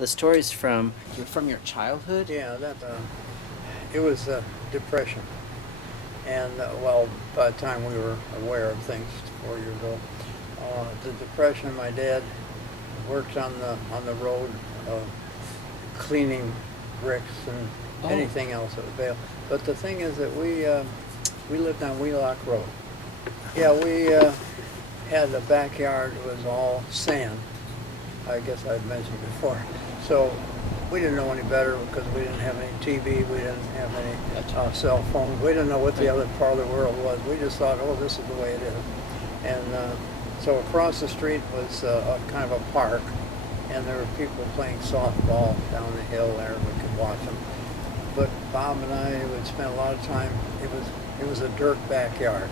the stories from your childhood. Yeah, that it was depression, and well, by the time we were aware of things 4 years old, the depression. My dad worked on the road, cleaning bricks and anything else that was available. But the thing is that we lived on Wheelock Road. Yeah, we had a backyard. It was all sand. I guess I'd mentioned before. So we didn't know any better because we didn't have any TV. We didn't have any cell phones. We didn't know what the other part of the world was. We just thought, oh, this is the way it is. And so across the street was a kind of a park, and there were people playing softball down the hill there. We could watch them. But Bob and I would spend a lot of time. It was a dirt backyard.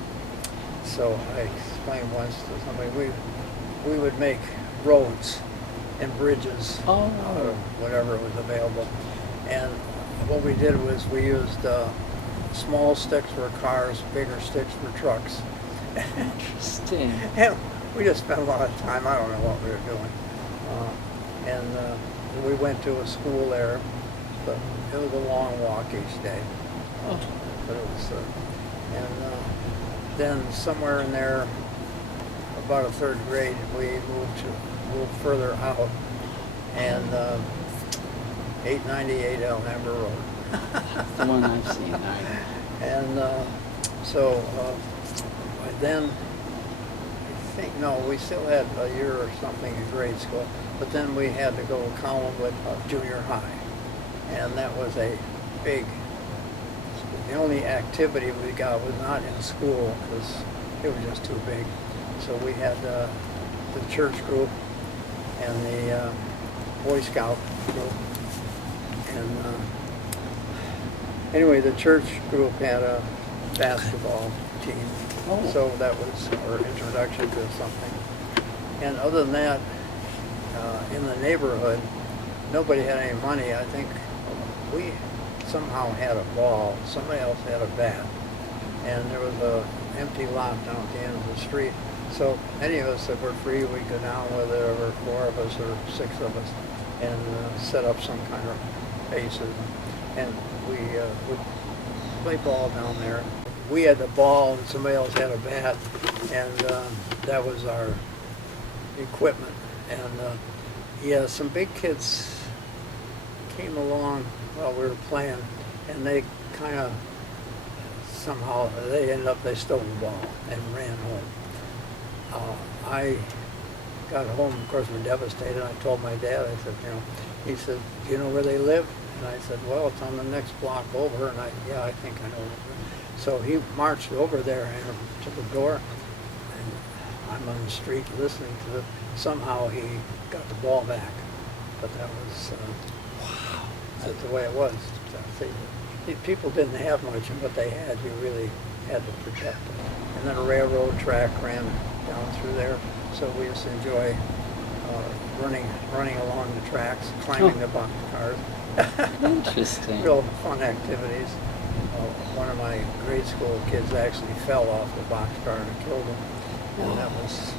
So I explained once to somebody, we would make roads and bridges out of whatever was available. And what we did was we used small sticks for cars, bigger sticks for trucks. Interesting. And we just spent a lot of time. I don't know what we were doing. And we went to a school there, but it was a long walk each day. But it was, then somewhere in there, about a third grade, we moved further out, and 898 Alhambra Road. The one I've seen. And so then I think, no, we still had a year or something in grade school, but then we had to go to Collinwood junior high, and that was a big. The only activity we got was not in school because it was just too big. So we had the church group and the Boy Scout group. And anyway, the church group had a basketball team. So that was our introduction to something. And other than that, in the neighborhood, nobody had any money. I think we somehow had a ball. Somebody else had a bat. And there was a empty lot down at the end of the street. So any of us that were free, we'd go down with it, there were 4 of us or 6 of us, and set up some kind of bases. And we would play ball down there. We had the ball and somebody else had a bat, and that was our equipment. And yeah, some big kids came along while we were playing, and they kind of somehow they stole the ball and ran home. I got home, of course, we're devastated. I told my dad, I said, he said, do you know where they live? And I said, well, it's on the next block over. And I think I know. So he marched over there and to the door, and I'm on the street listening to somehow he got the ball back. But that was, wow, that's the way it was. People didn't have much, and what they had, you really had to protect them. And then a railroad track ran down through there, so we used to enjoy running along the tracks, climbing the boxcars. Interesting. Real fun activities. One of my grade school kids actually fell off the boxcar and killed him, and that was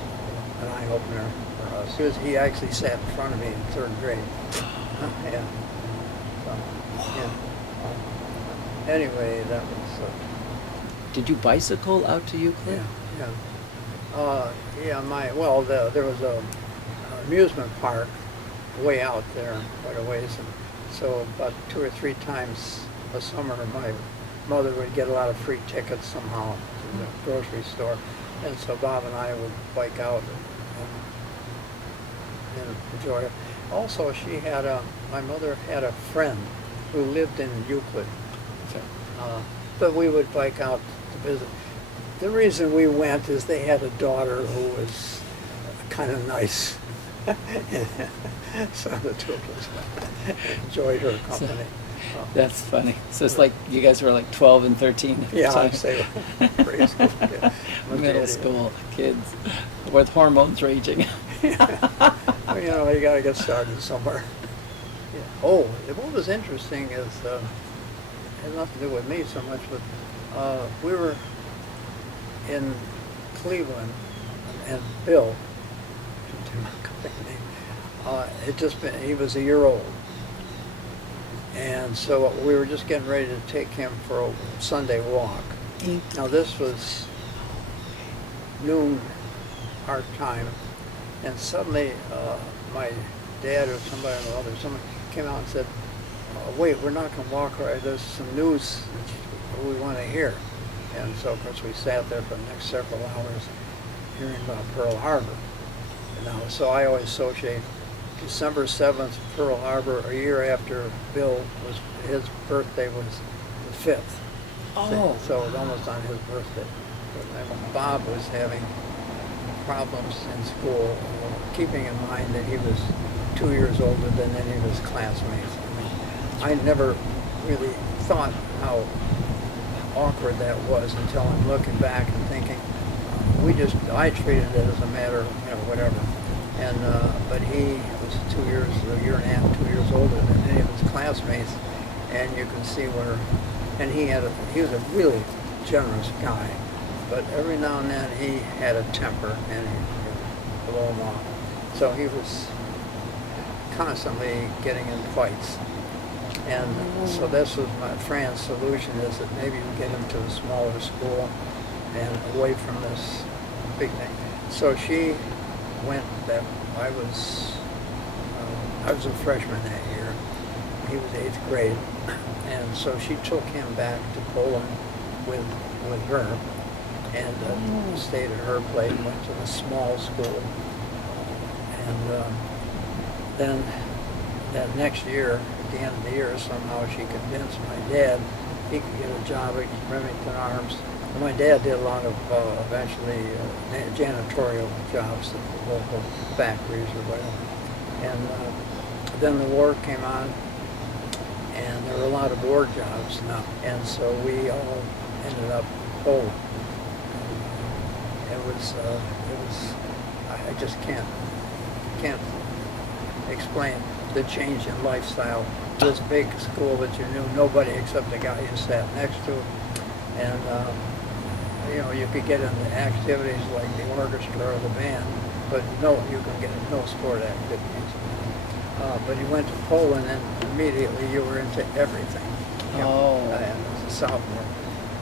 an eye-opener for us. He actually sat in front of me in 3rd grade. Yeah. So, yeah. Anyway, that was. Did you bicycle out to Euclid? Yeah. There was a amusement park way out there, quite a ways, and so about 2 or 3 times a summer, my mother would get a lot of free tickets somehow to the grocery store, and so Bob and I would bike out and enjoy it. Also, my mother had a friend who lived in Euclid, but we would bike out to visit. The reason we went is they had a daughter who was kind of nice. So the 2 of us enjoyed her company. That's funny. So it's like you guys were like 12 and 13. Yeah, I'd say preschool kids. Middle school kids with hormones raging. Well, you got to get started somewhere. Yeah. Oh, what was interesting is, it had nothing to do with me so much, but we were in Cleveland, and Bill, he was a year old. And so we were just getting ready to take him for a Sunday walk. Now this was noon our time, and suddenly my dad or somebody or other, someone came out and said, wait, we're not going to walk right, there's some news that we want to hear. And so of course we sat there for the next several hours hearing about Pearl Harbor. Now, so I always associate December 7th, Pearl Harbor, a year after Bill his birthday was the 5th. Oh. So it was almost on his birthday. And when Bob was having problems in school, keeping in mind that he was 2 years older than any of his classmates. I never really thought how awkward that was until I'm looking back and thinking, I treated it as a matter of, whatever. And, but he was a year and a half, 2 years older than any of his classmates. And you can see and he was a really generous guy. But every now and then he had a temper and he'd blow him off. So he was constantly getting in fights. And so this was Fran's solution, is that maybe we get him to a smaller school and away from this big thing. So she went I was a freshman that year. He was 8th grade. And so she took him back to Poland with her and stayed at her place, went to a small school. And then that next year, at the end of the year, somehow she convinced my dad he could get a job at Remington Arms. And my dad did a lot of eventually janitorial jobs at the local factories or whatever. And then the war came on, and there were a lot of war jobs now. And so we all ended up Poland. It was I just can't explain the change in lifestyle. This big school that you knew nobody except the guy you sat next to, and you could get into activities like the orchestra or the band, but you could get no sport activities. But you went to Poland and immediately you were into everything. As a sophomore,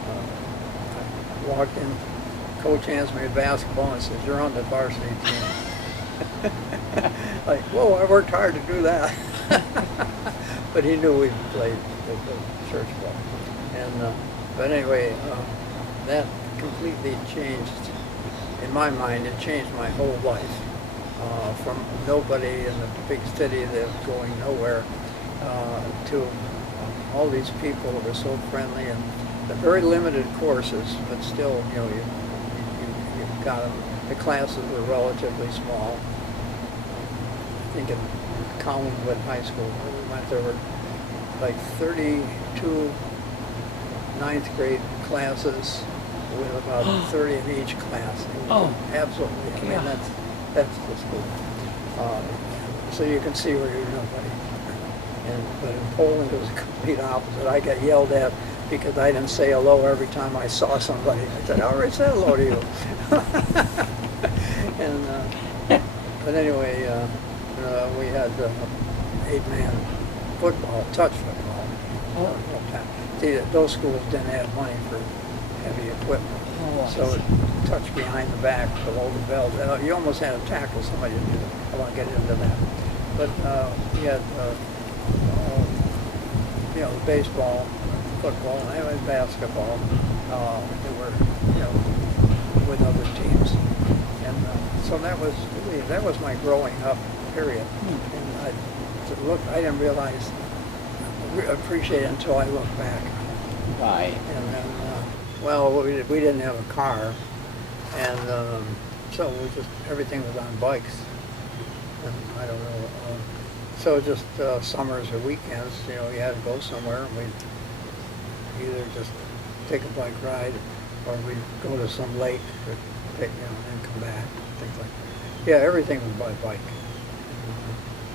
I walked in, coach hands me a basketball and says, "You're on the varsity team." Like, whoa, I worked hard to do that. But he knew we played the church ball. And, but anyway, that completely changed, in my mind, it changed my whole life. From nobody in the big city that was going nowhere to all these people that were so friendly, and the very limited courses, but still, you got them. The classes were relatively small. I think in Collinwood High School, where we went, there were like 32 ninth grade classes with about 30 in each class. It was absolutely, that's the school. So you can see where you're nobody. But in Poland, it was the complete opposite. I got yelled at because I didn't say hello every time I saw somebody. I said, "I already said hello to you." But anyway, we had 8-man football, touch football. See, those schools didn't have money for heavy equipment. So it touched behind the back, below the belt. You almost had to tackle somebody to do it. I won't get into that. But we had, baseball, football, and basketball. They were, with other teams. And so that was my growing up period. And I didn't realize, appreciate it until I look back. Right. And then, we didn't have a car, and so everything was on bikes. And I don't know. So just summers or weekends, you had to go somewhere, and we'd either just take a bike ride, or we'd go to some lake, and come back, things like that. Yeah, everything was by bike.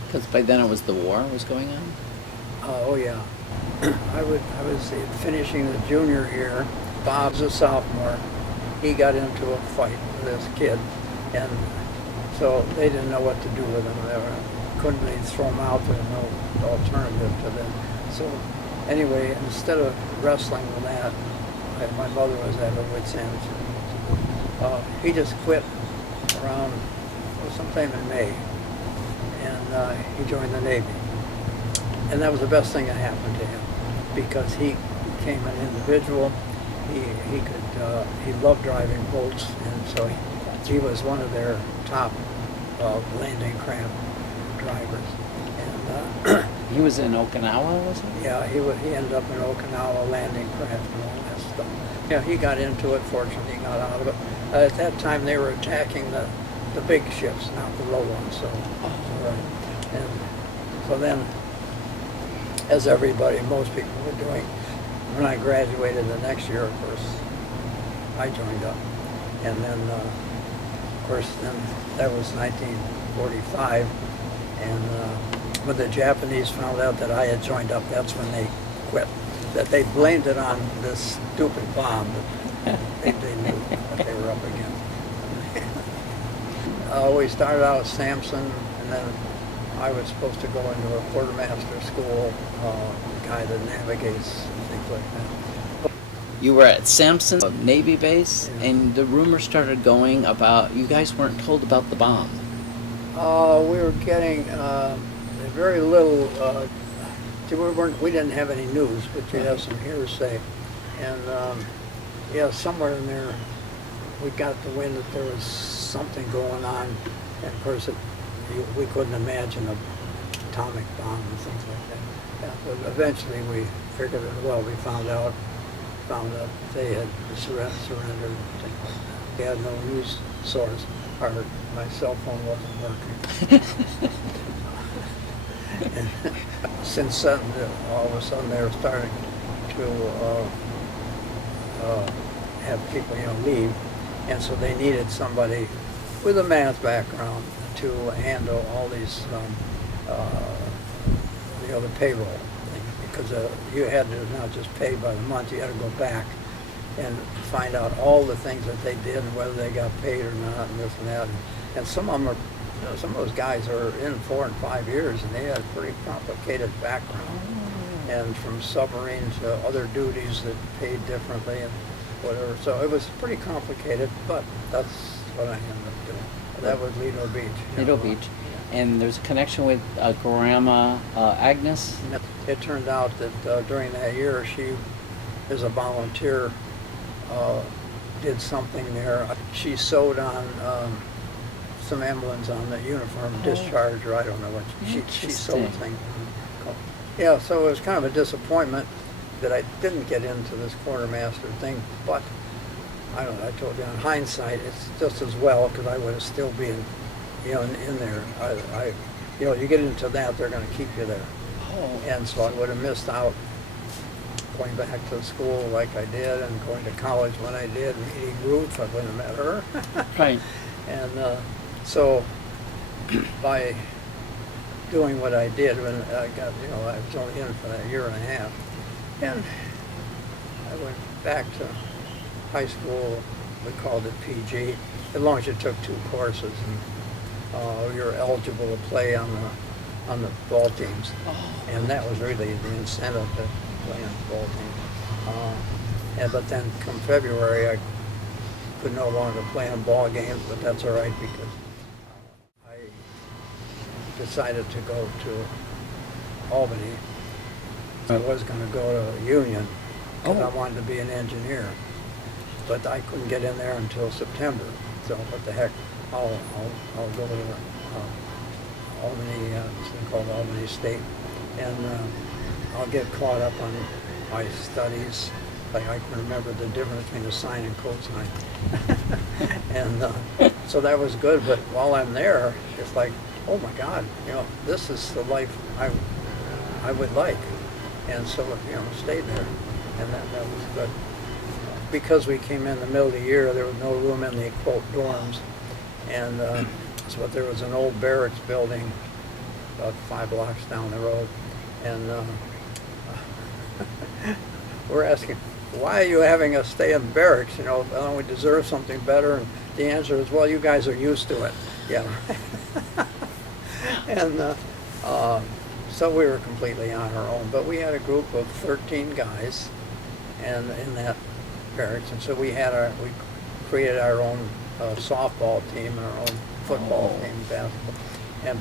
Because by then it was the war was going on? Oh yeah. I was finishing the junior year. Bob's a sophomore. He got into a fight with this kid, and so they didn't know what to do with him. couldn't really throw them out. There's no alternative to that. So anyway, instead of wrestling with that, my mother was at her wit's end. He just quit around sometime in May, and he joined the Navy. And that was the best thing that happened to him, because he became an individual. He loved driving boats, and so he was one of their top landing craft drivers. And He was in Okinawa, was he? yeah, he ended up in Okinawa landing craft and all that stuff. Yeah, he got into it. Fortunately, he got out of it. At that time, they were attacking the big ships, not the low ones. So, and so then, as everybody, most people were doing, when I graduated the next year, of course, I joined up. And then, of course, then that was 1945. And when the Japanese found out that I had joined up, that's when they quit. That they blamed it on this stupid bomb. But they knew what they were up against. We started out at Sampson, and then I was supposed to go into a quartermaster school, guy that navigates and things like that. You were at Sampson Navy base, Yeah. and the rumor started going about you guys weren't told about the bomb. We were getting very little. We didn't have any news, but you have some hearsay, and yeah, somewhere in there, we got the wind that there was something going on, and of course, we couldn't imagine an atomic bomb and things like that. Yeah, but eventually, we figured it. Well, we found out they had surrendered and things like that. We had no news source. My cell phone wasn't working. And since then, all of a sudden, they were starting to have people, leave, and so they needed somebody with a math background to handle all these, the payroll thing, because you had to not just pay by the month, you had to go back and find out all the things that they did and whether they got paid or not, and this and that. And some of them are, some of those guys are in 4 and 5 years, and they had a pretty complicated background, and from submarine to other duties that paid differently and whatever. So it was pretty complicated, but that's what I ended up doing. That was Lido Beach. Lido Beach. And there's a connection with Grandma Agnes? It turned out that during that year, she, as a volunteer, did something there. She sewed on some emblems on the uniform, discharge, or I don't know what. She sewed things. Yeah, so it was kind of a disappointment that I didn't get into this quartermaster thing, but I don't know, I told you, in hindsight, it's just as well, because I would have still been, in there. You get into that, they're going to keep you there. And so I would have missed out going back to school like I did, and going to college when I did, meeting Ruth. I wouldn't have met her. Right. And so by doing what I did, when I got, I was only in for that year and a half, and I went back to high school. We called it PG, as long as you took 2 courses, and you're eligible to play on the ball teams. And that was really the incentive to play on the ball team. But then come February, I could no longer play in ball games, but that's all right, because I decided to go to Albany. I was going to go to Union, because I wanted to be an engineer, but I couldn't get in there until September. So what the heck, I'll go to Albany, it's called Albany State, and I'll get caught up on my studies. Like, I can remember the difference between a sine and cosine. And so that was good, but while I'm there, it's like, oh my God, this is the life I would like. And so, stayed there, and that was good. Because we came in the middle of the year, there was no room in the, quote, dorms. And so there was an old barracks building about 5 blocks down the road. And we're asking, why are you having us stay in barracks? Don't we deserve something better? And the answer is, well, you guys are used to it. Yeah. And So we were completely on our own. But we had a group of 13 guys, and in that barracks, and so we created our own softball team and our own football team, basketball,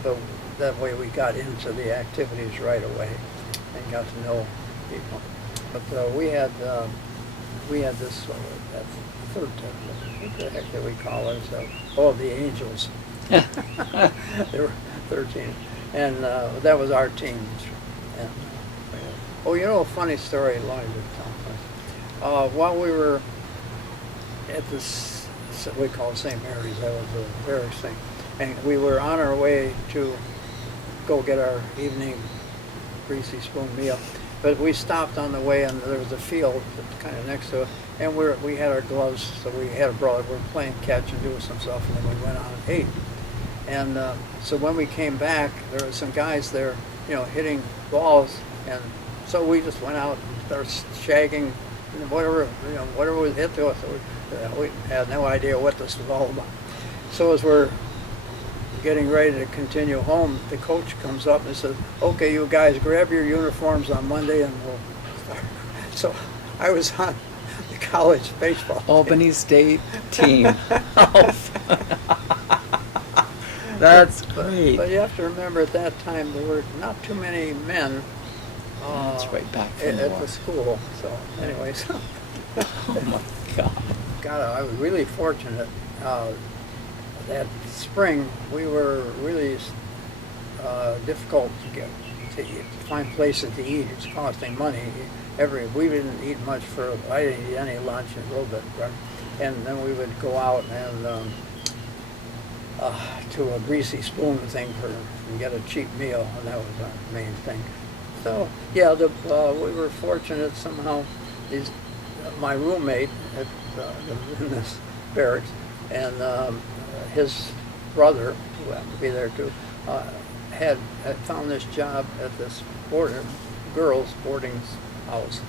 but that way we got into the activities right away and got to know people. But we had this that third what the heck did we call it? The Angels. There were 13, and that was our team. And a funny story. While we were at this, we call it St. Mary's, that was the barracks thing, and we were on our way to go get our evening greasy spoon meal, but we stopped on the way, and there was a field kind of next to it, and we had our gloves, so we had a brother. We were playing catch and doing some stuff, and then we went on and ate. And so when we came back, there were some guys there, hitting balls, and so we just went out and started shagging whatever was hit to us. We had no idea what this was all about. So as we're getting ready to continue home, the coach comes up and says, "Okay, you guys, grab your uniforms on Monday and we'll start." So I was on the college baseball team. Albany State team. That's great. But you have to remember, at that time there were not too many men That's right back from at war. the school. So anyways, Oh my God. God, I was really fortunate. That spring, we were really difficult to find places to eat. It was costing money. We didn't eat much I didn't eat any lunch and a little bit, right? And then we would go out and to a greasy spoon thing and get a cheap meal, and that was our main thing. So yeah, we were fortunate somehow. My roommate in this barracks, and his brother, who happened to be there too, had found this job at this girls' boarding house,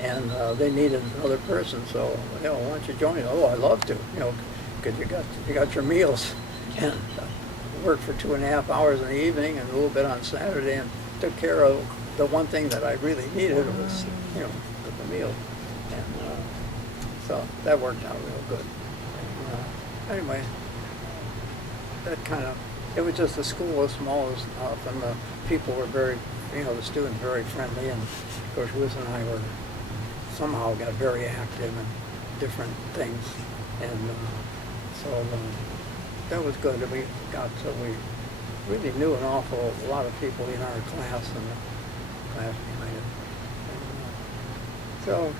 and they needed another person. So, why don't you join? Oh, I'd love to. Because you got your meals, and worked for 2.5 hours in the evening and a little bit on Saturday, and took care of the one thing that I really needed was the meal, and so that worked out real good. And, anyway. It was just, the school was small enough, and the people were very, the students very friendly, and of course Ruth and I somehow got very active in different things, and so that was good. We really knew an awful lot of people in our class and the class behind it.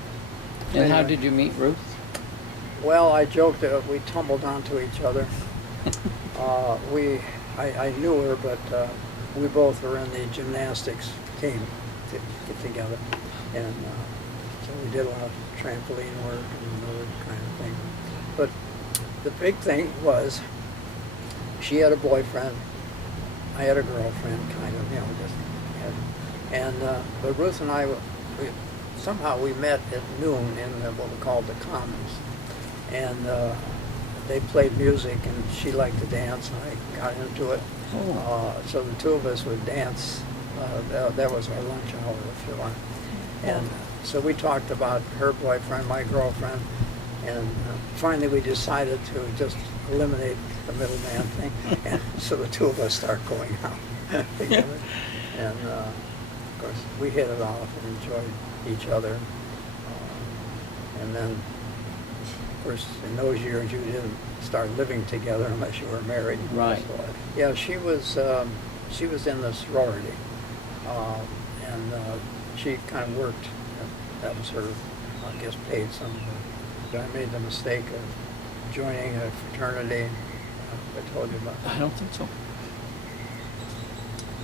And how did you meet Ruth? Well, I joked that we tumbled onto each other. I knew her, but we both were in the gymnastics team to get together, and so we did a lot of trampoline work and other kind of thing. But the big thing was, she had a boyfriend, I had a girlfriend, kind of, but Ruth and I, somehow we met at noon in what we called the Commons, and they played music, and she liked to dance, and I got into it. So the two of us would dance. That was our lunch hour, if you want. And so we talked about her boyfriend, my girlfriend, and finally we decided to just eliminate the middleman thing. And so the two of us start going out together. And of course, we hit it off and enjoyed each other. And then, of course, in those years, you didn't start living together unless you were married. Right. So, yeah, she was in the sorority, and she kind of worked. That was her, I guess, paid some. But I made the mistake of joining a fraternity. I told you about that. I don't think so.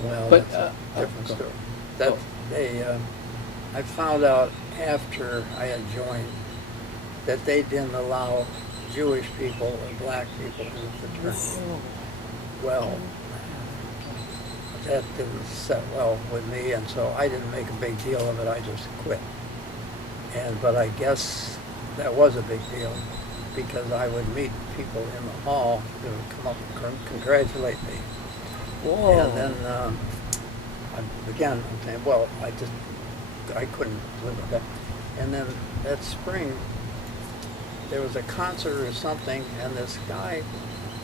Well, But, that's a different story. I found out after I had joined that they didn't allow Jewish people or black people in the fraternity. Well, that didn't set well with me, and so I didn't make a big deal of it. I just quit. But I guess that was a big deal, because I would meet people in the hall who would come up and congratulate me. Whoa. And then I'm saying, well, I couldn't live with that. And then that spring, there was a concert or something, and this guy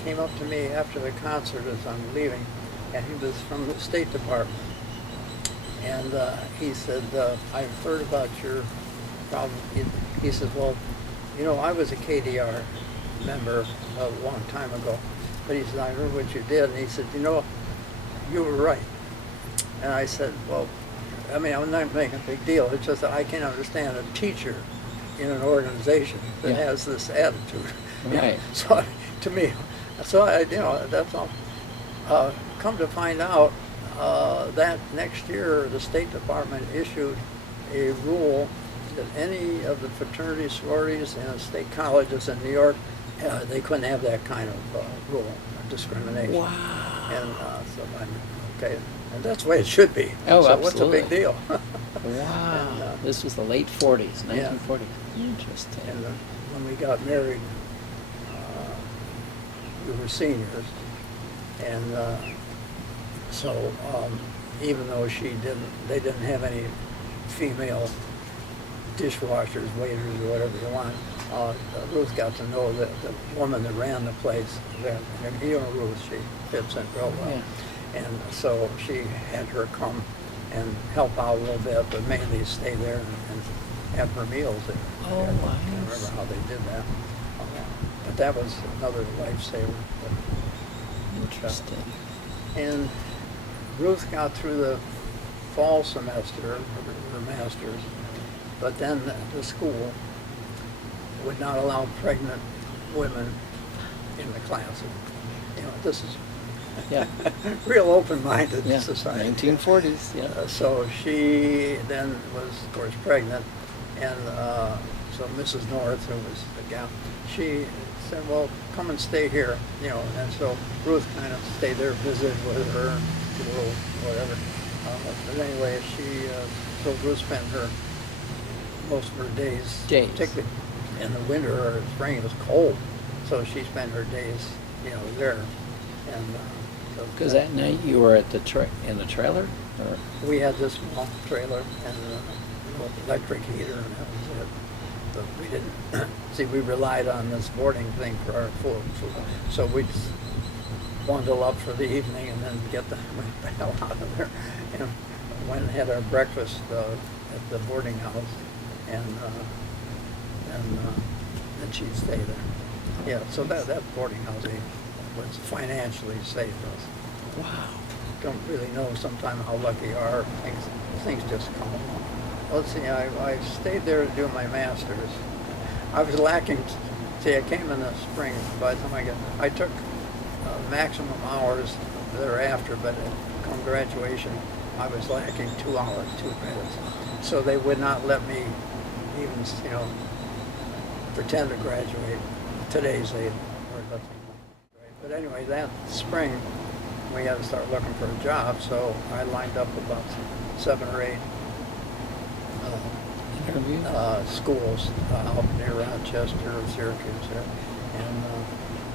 came up to me after the concert as I'm leaving, and he was from the State Department. And he said, I've heard about your problem. He said, well, you know, I was a KDR member a long time ago, but he said, I heard what you did, and he said, you know, you were right. And I said, well, I mean, I'm not making a big deal. It's just that I can't understand a teacher in an organization that has this attitude. Right. So to me, so I, you know, that's all. Come to find out, that next year the State Department issued a rule that any of the fraternities, sororities, and state colleges in New York, they couldn't have that kind of rule of discrimination. Wow. And so I'm okay, and that's the way it should be. Oh, so absolutely. What's a big deal? Wow. And, this was the late 40s, 1940s. Interesting. And when we got married, we were seniors, and so even though they didn't have any female dishwashers, waiters, or whatever you want. Ruth got to know the woman that ran the place there. You know Ruth, she fits in real well. Yeah. And so she had her come and help out a little bit, but mainly stay there and have her meals there. Oh, I nice. can't remember how they did that. But that was another lifesaver. Interesting. And Ruth got through the fall semester, her master's, but then the school would not allow pregnant women in the class. You know, this is real open-minded society. 1940s, yeah. So she then was, of course, pregnant, and so Mrs. North, who was the gal, she said, well, come and stay here, you know, and so Ruth kind of stayed there, visited with her, a little whatever. But anyway, so Ruth spent most of her days, particularly in the winter or spring, it was cold, so she spent her days, you know, there. And because that night you were at in the trailer, or we had this small trailer and electric heater, and that was it. But we didn't see. We relied on this boarding thing for our food, so we'd bundle up for the evening and then get the hell out of there, and went and had our breakfast at the boarding house, and then she'd stay there. Yeah, so that boarding house was financially safe for us. wow. Don't really know sometimes how lucky you are. Things just come along. Let's see, I stayed there to do my master's. I was lacking. See, I came in the spring. By the time I took maximum hours thereafter, but come graduation, I was lacking 2 hours, 2 credits. So they would not let me even, you know, pretend to graduate. Today's they would let me. But anyway, that spring, we had to start looking for a job, so I lined up about 7 or 8 schools out near Rochester or Syracuse there. And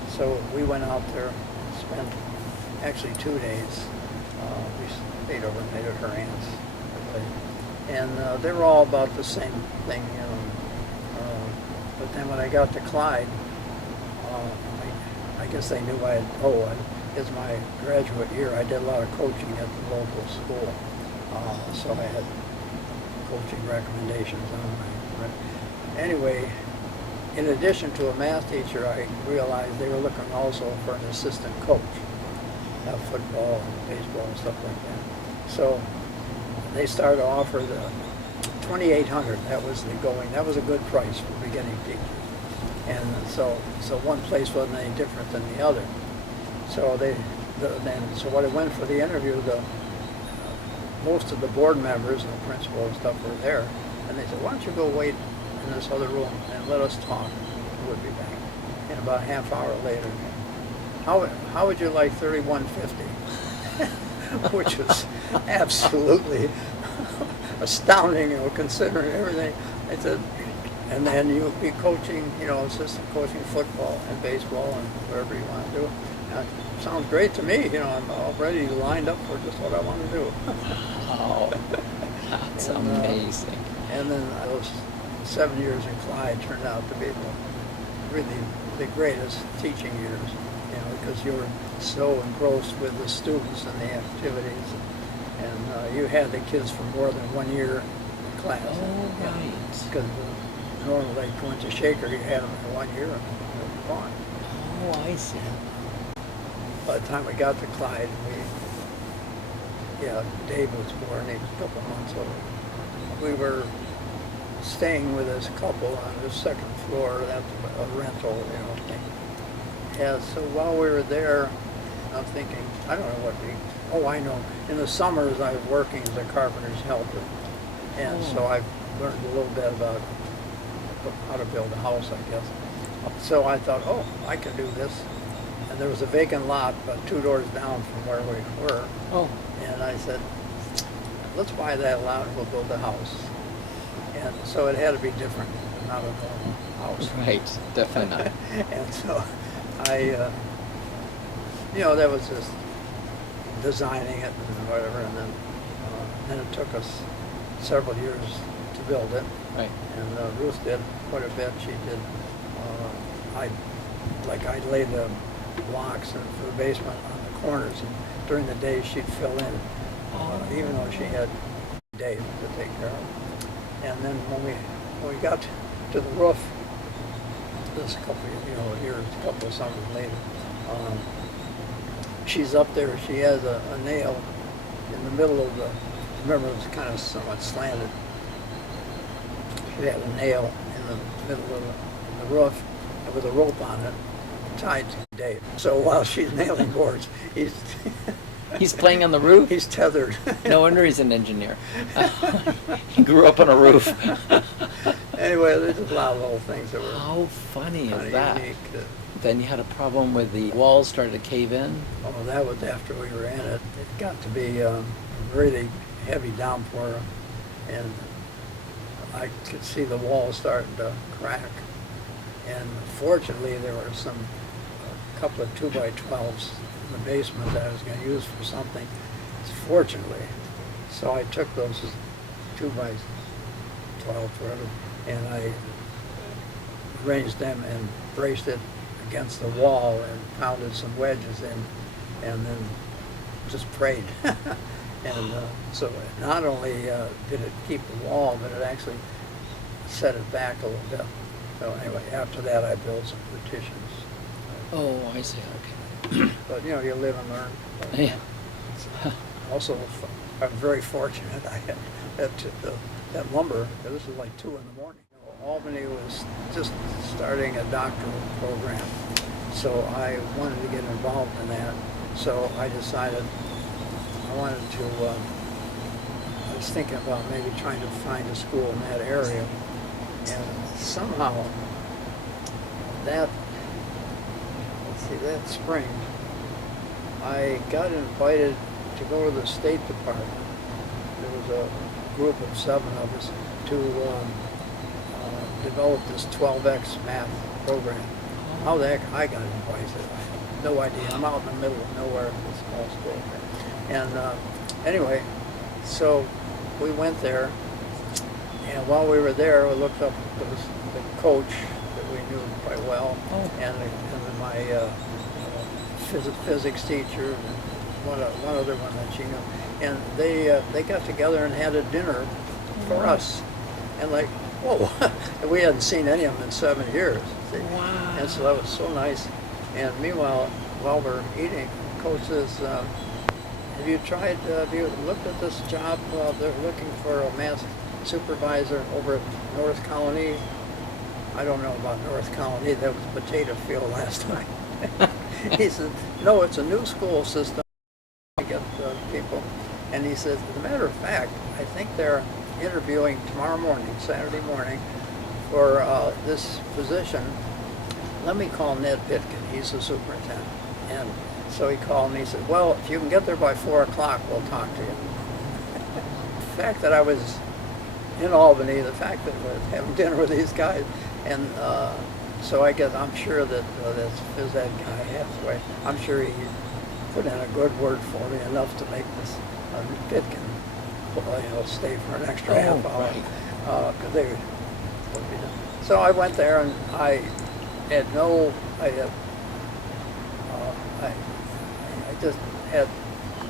so we went out there, spent actually 2 days. We stayed overnight at her aunt's. And they were all about the same thing, you know. But then when I got to Clyde, I guess they knew it's my graduate year. I did a lot of coaching at the local school. So I had coaching recommendations on my. Anyway, in addition to a math teacher, I realized they were looking also for an assistant coach, football and baseball and stuff like that. So they started to offer the $2,800. That was the going. That was a good price for beginning teachers. And so one place wasn't any different than the other. So so when I went for the interview, most of the board members and the principal and stuff were there, and they said, "Why don't you go wait in this other room and let us talk? We'll be back." And about a half hour later, how would you like 3150? Which was absolutely astounding, you know, considering everything. I said, and then you'll be coaching, you know, assistant coaching football and baseball and whatever you want to do. That sounds great to me. I'm already lined up for just what I want to do. Oh, that's amazing. And then those 7 years in Clyde turned out to be really the greatest teaching years, because you were so engrossed with the students and the activities, and you had the kids for more than 1 year in class. Oh, right. Because normally, like, you went to Shaker, you had them for 1 year and they were gone. Oh, I see. By the time we got to Clyde, Dave was born, he was a couple months old. We were staying with this couple on the second floor, that's a rental, thing. Yeah, so while we were there, I'm thinking, I don't know I know. In the summers, I was working as a carpenter's helper. And so I learned a little bit about how to build a house, I guess. So I thought, I can do this. And there was a vacant lot about 2 doors down from where we were. Oh. And I said, let's buy that lot and we'll build a house. And so it had to be different, not a normal house. Right, definitely not. And so I, that was just designing it and whatever. And then it took us several years to build it. Right. And Ruth did quite a bit. She did, I'd lay the blocks for the basement on the corners, and during the day she'd fill in, even though she had Dave to take care of. And then when we got to the roof, this couple a couple of summers later, she's up there. She has a nail in the middle of remember it was kind of somewhat slanted. She had a nail in the middle of the roof with a rope on it tied to Dave. So while she's nailing boards, He's playing on the roof? He's tethered. No wonder he's an engineer. He grew up on a roof. Anyway, there's a lot of little things that were How funny kind is of that? unique. Then you had a problem with the walls started to cave in? Oh, that was after we were in it. It got to be a really heavy downpour, and I could see the walls starting to crack. And fortunately, there were a couple of 2x12s in the basement that I was going to use for something. Fortunately, so I took those 2x12, whatever, and I arranged them and braced it against the wall and pounded some wedges in, and then just prayed. And so not only did it keep the wall, but it actually set it back a little bit. So anyway, after that I built some partitions. Oh, I see, okay. But you live and learn. But, Yeah. Also, I'm very fortunate. I had that lumber. This was like 2 in the morning. Albany was just starting a doctoral program, so I wanted to get involved in that. So I decided I wanted to. I was thinking about maybe trying to find a school in that area, and somehow that spring I got invited to go to the State Department. There was a group of 7 of us to develop this 12X math program. How the heck I got invited, I have no idea. I'm out in the middle of nowhere in this small school. And anyway, so we went there, and while we were there, we looked up the coach that we knew quite well, and my physics teacher, and one other one that she knew. And they got together and had a dinner for us. And like, whoa, we hadn't seen any of them in 7 years. See? Wow. And so that was so nice. And meanwhile, while we're eating, Coach says, have you looked at this job? They're looking for a math supervisor over at North Colony. I don't know about North Colony. That was potato field last time. He said, no, it's a new school system to get people. And he says, as a matter of fact, I think they're interviewing tomorrow morning, Saturday morning, for this position. Let me call Ned Pitkin. He's the superintendent. And so he called me. He said, well, if you can get there by 4 o'clock, we'll talk to you. The fact that I was in Albany, the fact that I was having dinner with these guys, and So I guess I'm sure that that phys ed guy halfway, I'm sure he put in a good word for me enough to make this kid can stay for an extra half hour. Right. Because they would be done. So I went there and I had I just had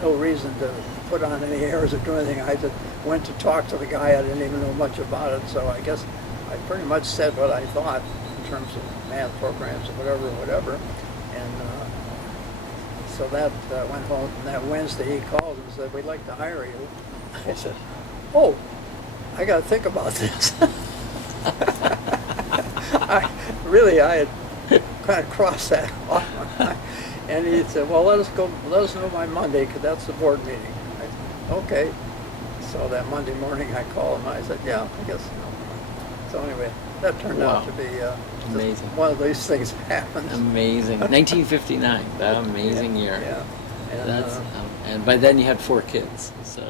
no reason to put on any airs or do anything. I just went to talk to the guy. I didn't even know much about it. So I guess I pretty much said what I thought in terms of math programs or whatever. And so that went home. And that Wednesday he called and said, "We'd like to hire you." I said, "Oh, I got to think about this." I had kind of crossed that off my mind. And he said, "Well, let us know by Monday, because that's the board meeting." I said, "Okay." So that Monday morning I called him. I said, "Yeah, I guess." So anyway, that turned out to be amazing. One of these things happens. Amazing. 1959, that amazing year. Yeah. And, That's and by then you had 4 kids, so.